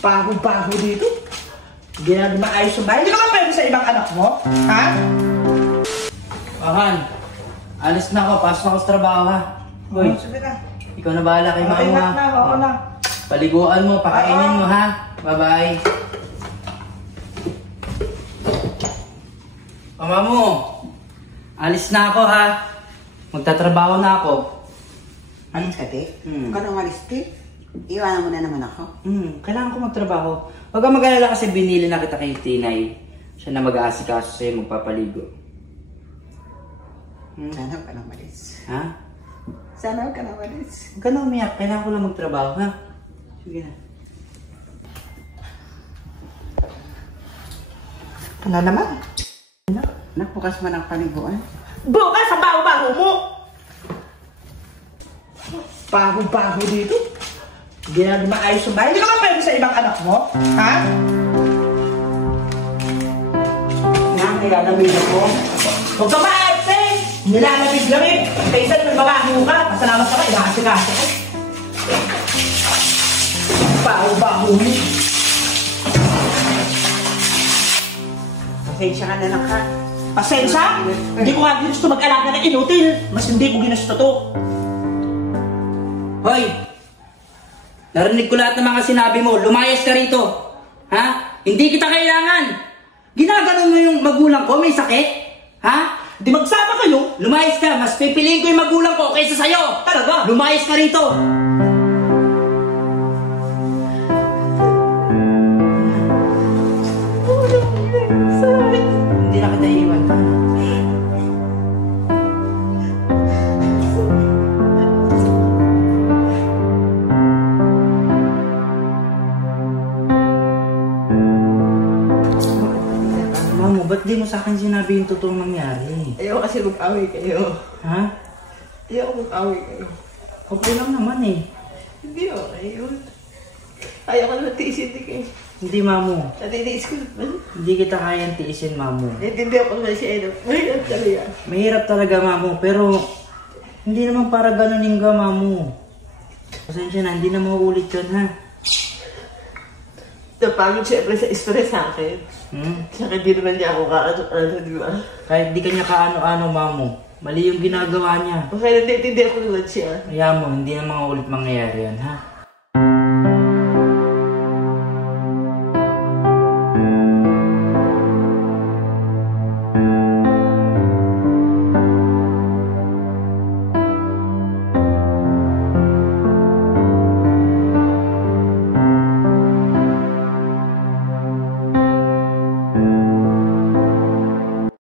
Bago-bago dito. Hindi na maayos yung bahay. Hindi ka ba pwede sa ibang anak mo? Ha? Han, alis na ako. Pasok ako sa trabaho, ha? Hoy, Sabi na. ikaw na bahala kay mama, ha? na, oo na. Paliguan mo, pakainin mo, ha? Bye-bye. Mama mo, alis na ako, ha? Magtatrabaho na ako. Alis ka, te? Hmm. Kung umalis, te? Iwanan mo na naman ako. Kailangan ko magtrabaho. Huwag kang mag-alala kasi binili na kita kay Tinay. Siya na mag-aasikaso sa'yo, magpapaligo. Sana huwag ka na umalis. Ha? Sana huwag ka na umalis. Huwag ka na umiyak. Kailangan ko lang magtrabaho, ha? Sige na. Ano naman? Bukas mo ng paliguan. Bukas sa bago-bago mo! Bago-bago dito. Hindi na maayos yung bahay. Hindi ka ba pwede sa ibang anak mo? Ha? Nilalamig ako. Huwag ka maayos eh! Nilalamig-lamig. Kaysa na magbabago ka. Masalamat ka ka, inaasikaso ko. Bago-bago mo. Pasensya ka na lang, ha? Pasensya? Hindi ko nga gusto mag-alaga ng inutil. Mas hindi ko ginusto to. Hoy! Narinig ko lahat ng mga sinabi mo. Lumayas ka rito. Ha? Hindi kita kailangan. Ginaganon mo yung magulang ko. May sakit? Ha? Di magsama kayo. Lumayas ka. Mas pipiliin ko yung magulang ko kaysa sa'yo. Talaga? Lumayas ka rito. Hindi na kita iiwan. Mamo, ba't di mo sa akin sinabi yung totoong nangyari? Ayaw kasi mag-away kayo. Ha? Ayaw mag-away kayo. Okay lang naman eh. Hindi okay yun. Ayaw ko naman tiisin din kayo. Hindi, Mamo. Natitiis ko naman. Hindi kita kayang tiisin, Mamo. Naintindihan ko naman si Eno. Mahirap talaga. Mahirap talaga, Mamo. Pero, hindi naman para ganunin ka, Mamo. Pasensya na, hindi na mauulit yun, ha? Napagod siyempre sa stress sa akin. Saka di naman niya ako kaano, di ba? Kahit di kanya kaano-ano, Mamo. Mali yung ginagawa niya. Kaya naintindihan ko naman siya. Kaya mo, hindi na mga ulit mangyayari yan, ha?